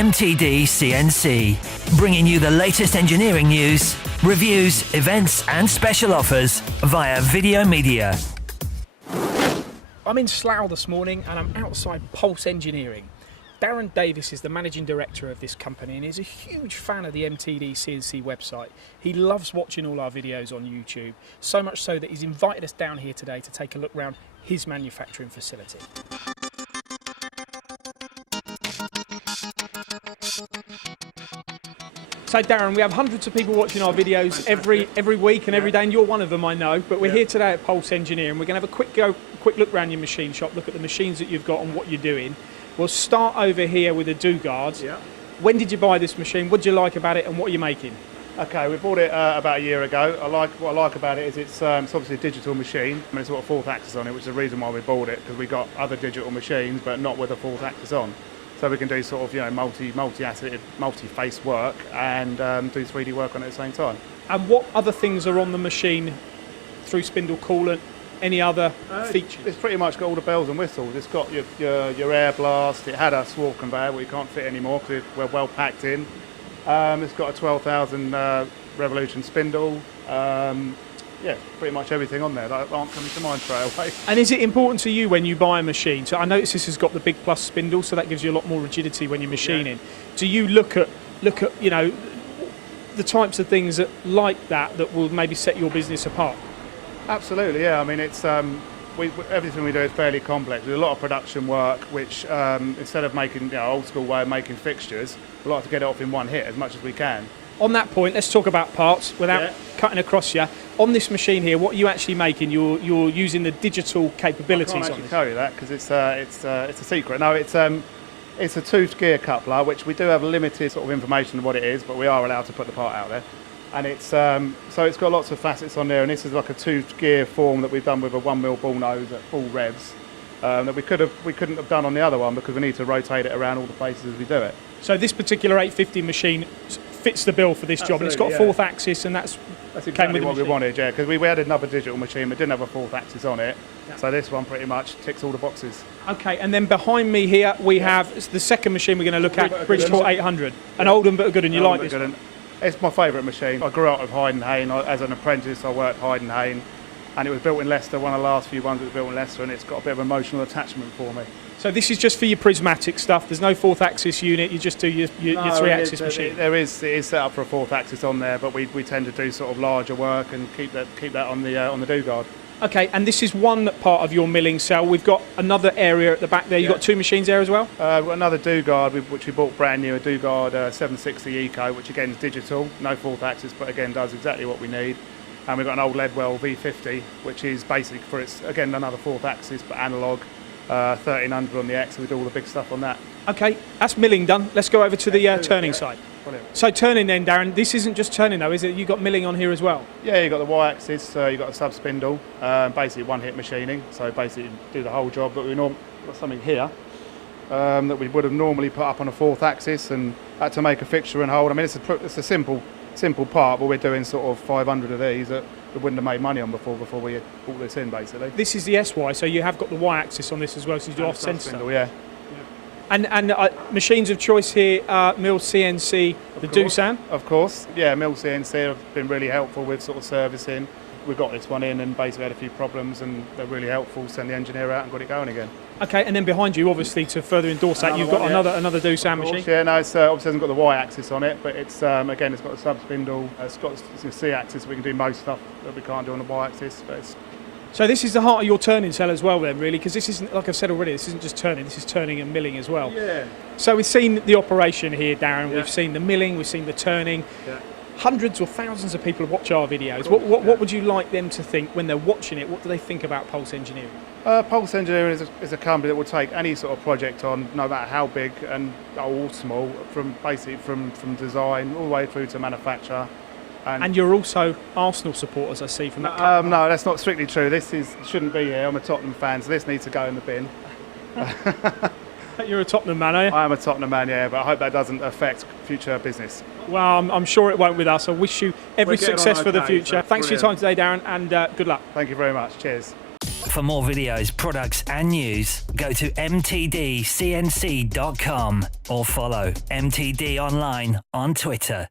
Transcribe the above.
MTD CNC, bringing you the latest engineering news, reviews, events and special offers via video media. I'm in Slough this morning and I'm outside Pulse Engineering. Darren Davis is the managing director of this company and is a huge fan of the MTD CNC website. He loves watching all our videos on YouTube, so much so that he's invited us down here today to take a look around his manufacturing facility. So Darren, we have hundreds of people watching our videos every week and every day, and you're one of them, I know. But we're here today at Pulse Engineering. We're going to have a quick look around your machine shop, look at the machines that you've got and what you're doing. We'll start over here with the DoGuard. Yeah. When did you buy this machine? What do you like about it, and what are you making? Okay, we bought it about a year ago. What I like about it is it's obviously a digital machine. I mean, it's got a fourth axis on it, which is the reason why we bought it, because we got other digital machines, but not with a fourth axis on. So we can do sort of, you know, multi-asset, multi-face work and do 3D work on it at the same time. And what other things are on the machine through spindle coolant? Any other features? It's pretty much got all the bells and whistles. It's got your air blast. It had a swarf conveyor, but we can't fit anymore because we're well packed in. It's got a 12,000 revolution spindle. Yeah, pretty much everything on there that aren't coming to mind straight away. And is it important to you when you buy a machine? So I notice this has got the Big Plus spindle, so that gives you a lot more rigidity when you're machining. Yeah. Do you look at you know, the types of things like that will maybe set your business apart? Absolutely, yeah. I mean, it's everything we do is fairly complex. There's a lot of production work, which instead of making old school way of making fixtures, we like to get it off in one hit as much as we can. On that point, let's talk about parts without cutting across you. On this machine here, what are you actually making? You're using the digital capabilities on this. I can't actually tell you that because it's a secret. No, it's a toothed gear coupler, which we do have limited sort of information on what it is, but we are allowed to put the part out there. And it's so it's got lots of facets on there, and this is like a toothed gear form that we've done with a 1mm ball nose at full revs that we couldn't have done on the other one because we need to rotate it around all the places as we do it. So this particular 850 machine fits the bill for this job, and it's got a fourth axis, and that's exactly what we wanted, yeah, because we had another digital machine but didn't have a fourth axis on it, so this one pretty much ticks all the boxes. Okay, and then behind me here we have the second machine we're going to look at, Bridgeport 800, an old one but a good one. You like this one? It's my favourite machine. I grew up with Heidenhain. As an apprentice I worked Heidenhain, and it was built in Leicester, one of the last few ones that was built in Leicester, and it's got a bit of emotional attachment for me. So this is just for your prismatic stuff. There's no fourth axis unit. You just do your three axis machine. It is set up for a fourth axis on there, but we tend to do sort of larger work and keep that on the DoGuard. Okay, and this is one part of your milling cell. We've got another area at the back there. You've got two machines there as well? We've got another DoGuard, which we bought brand new, a DoGuard 760 Eco, which again is digital, no fourth axis, but again does exactly what we need. And we've got an old Leadwell V50, which is basically for its, again, another fourth axis, but analogue. 1300 on the X, so we do all the big stuff on that. Okay, that's milling done. Let's go over to the turning side. Brilliant. So turning then, Darren, this isn't just turning though, is it? You've got milling on here as well? Yeah, you've got the Y-axis, you've got a sub-spindle, basically one-hit machining, so basically do the whole job, but we've got something here that we would have normally put up on a fourth axis and had to make a fixture and hold. I mean, it's a simple part, but we're doing sort of 500 of these that we wouldn't have made money on before we brought this in, basically. This is the SY, so you have got the Y-axis on this as well, so you do off-centre spindle, yeah. And machines of choice here, Mill CNC, the Doosan? Of course, yeah, Mill CNC have been really helpful with sort of servicing. We got this one in and basically had a few problems, and they're really helpful, send the engineer out and got it going again. Okay, and then behind you, obviously, to further endorse that, you've got another Doosan machine? Yeah, no, it's obviously hasn't got the Y-axis on it, but it's again, it's got a sub-spindle, it's got a C-axis, we can do most stuff that we can't do on the Y-axis. So this is the heart of your turning cell as well then, really, because this isn't, like I've said already, this isn't just turning, this is turning and milling as well. Yeah. So we've seen the operation here, Darren, we've seen the milling, we've seen the turning. Yeah. Hundreds or thousands of people watch our videos. What would you like them to think when they're watching it? What do they think about Pulse Engineering? Pulse Engineering is a company that will take any sort of project on, no matter how big or small, from design all the way through to manufacture. And you're also Arsenal supporters, I see from that. No, that's not strictly true. Shouldn't be here. I'm a Tottenham fan, so this needs to go in the bin. You're a Tottenham man, are you? I am a Tottenham man, yeah, but I hope that doesn't affect future business. Well, I'm sure it won't with us. I wish you every success for the future. Thanks for your time today, Darren, and good luck. Thank you very much. Cheers. For more videos, products and news, go to mtdcnc.com or follow MTD Online on Twitter.